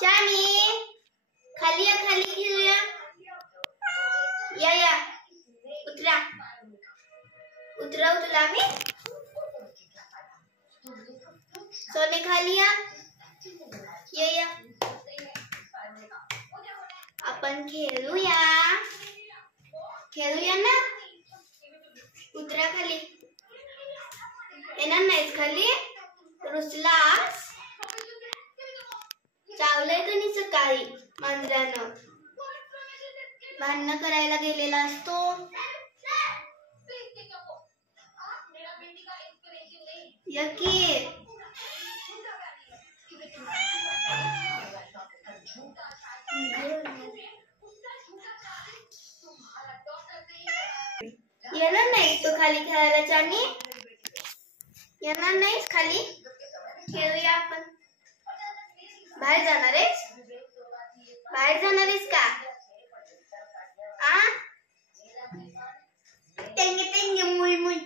चानी खाली या, खाली खेळूया. या उतरा, उतरव तुला मी. सोने खाली या. आपण खेळूया ना. उतरा खाली. येणार नाहीस खाली? रुसलास? चावलंय का नाही सकाळी मांजरानं? भांडण करायला गेलेला असतो. यकी येणार नाहीस तू खाली खेळायला? चानी येणार नाहीस खाली? खेळूया आपण. बाहेर जाणार आहेस? बाहेर जाणार आहेस का? टेंगे टेंगे मुई मुई.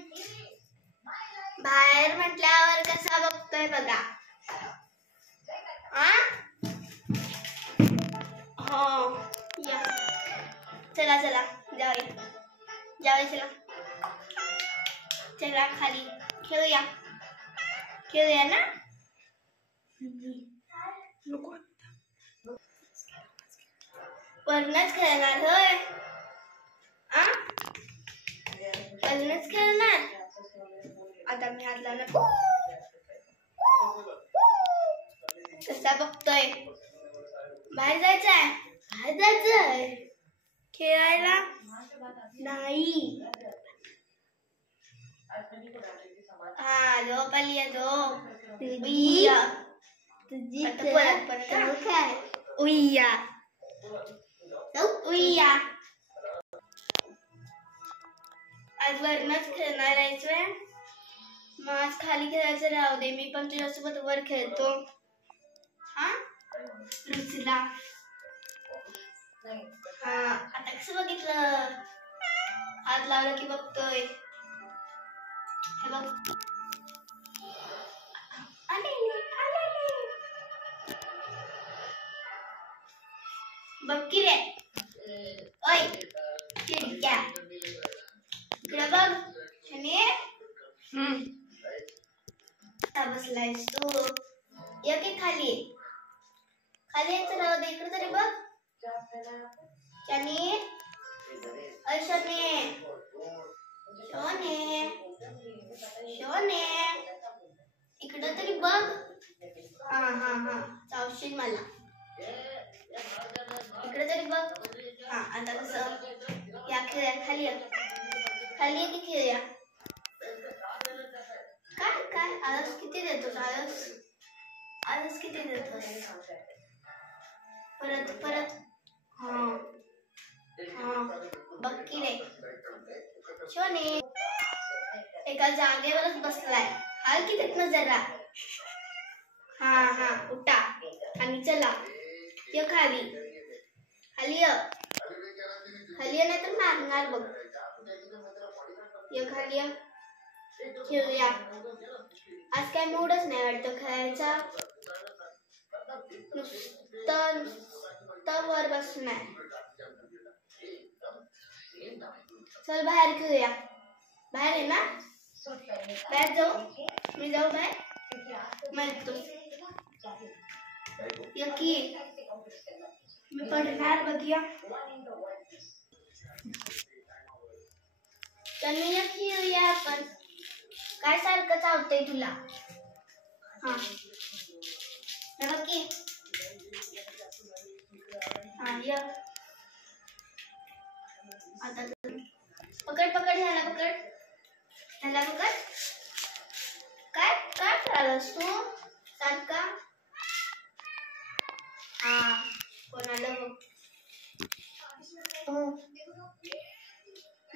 बाहेर म्हटल्यावर कसा बघतोय बघा. हो या. चला जाऊया चला खाली खेळूया ना. वरनच खेळणार होय? वरनच खेळणार. आता मी हात लावणार. कसा बघतोय? बाहेर जायचंय खेळायला? नाही. झोप आली आहे झोप. उइया. आज वरनच खेळणार आहे. मग आज खाली खेळायचं राहू दे. मी पण तुझ्यासोबत वर खेळतो. रुचला. आता कसं बघितलं? हात लावला की बघतोय. हे बघ. बघ की रे. ओय चिडक्या. इकडे बघ. बसलायस तू? ये की खाली यायचं राहू दे. इकडे तरी बघ. चानी शोने इकडे तरी बघ. चावशील मला. इकडे तरी बघ. आता कसं? या खेळूया. खाली ये की खेळूया. काय आळस किती देतोस? आळस किती देतोस? परत बघ की रे. शोने एका जागेवरच बसलाय. हाल की तिथनं जरा. उठा आणि चला. ये खाली नाही तर मारणार बघ. ये खाली खेळूया. आज काय मूडच नाही वाटतं खेळायचा. नुसतं वर बसून आहे. चल बाहेर खेळूया. बाहेर आहे ना? बाहेर जाऊ? मी जाऊ बाहेर? म्हणतो यकी मी पडणार बघूया. तर खेळूया आपण. काय सारखं चावतंय तुला? नक्की आता पकड ह्याला पकड. काय करायलास तू सारखा? कोणाला बघ.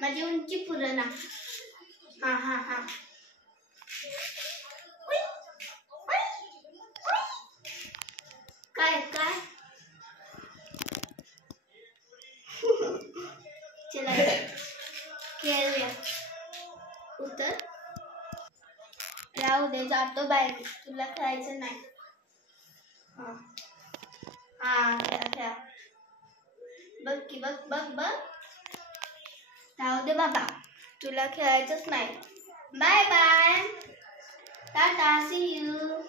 माझी उंची पुरणा. काय चला खेळूया. उतर. राहू दे. जातो बाहेर. तुला खेळायचं नाही. बघ की बघ बघ बघ. राहू दे बाबा, तुला खेळायचंच नाही. बाय बाय, टाटा, सी यू.